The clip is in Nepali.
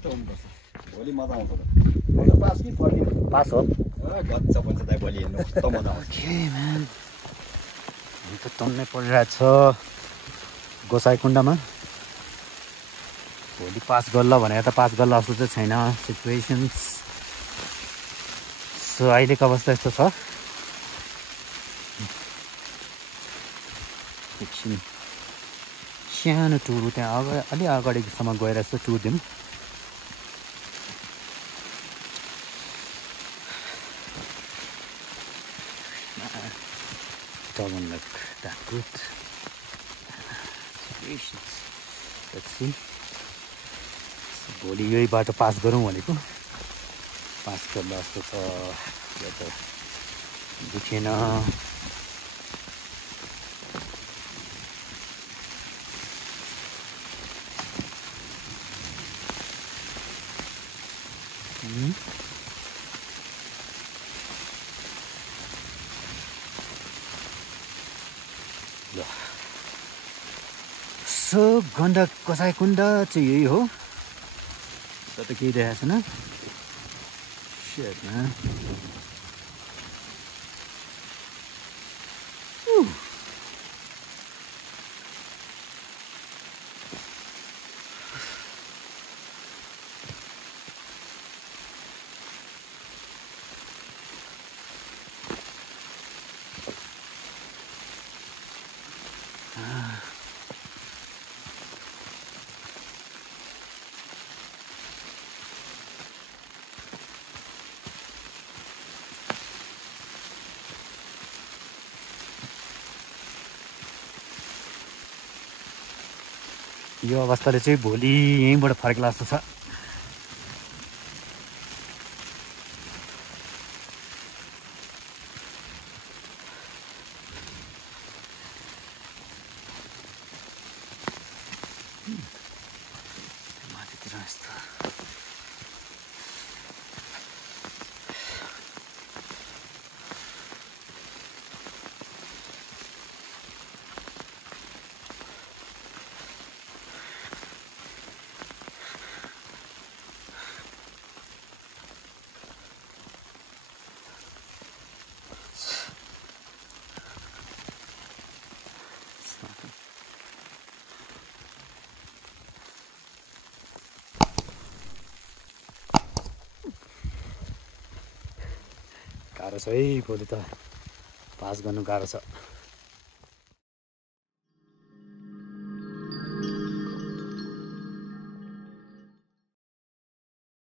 कस्तो हुनुपर्छ भोलि मजा आउँछ त भोलि पास कि पर्ने पास हो गच्छ भन्छ दाइ भोलि हेर्नु कस्तो मजा आउँछ ओके म्यान हामी त तन्नै परिरहेछ गोसाइकुण्डमा भोलि पास गर्ला भनेर त पास गर्ला जस्तो चाहिँ छैन सिचुएसन्स सो अहिलेको अवस्था यस्तो छ एकछिन सानो टुर त्यहाँ अगाडि अलि अगाडिसम्म गएर यसो टुर दिउँ doesn't look that good. Situations. Let's see. भोलि यही बाटो पास गरौँ भनेको पास गर्दा जस्तो छ यो त दुखेन सो गण्डक गोसाइकुण्ड चाहिँ यही हो त केही देखाएको छैन सेटमा यो अवस्थाले चाहिँ भोलि यहीँबाट फर्केला जस्तो छ माथितिर यस्तो गाह्रो छ है भोलि त पास गर्नु गाह्रो छ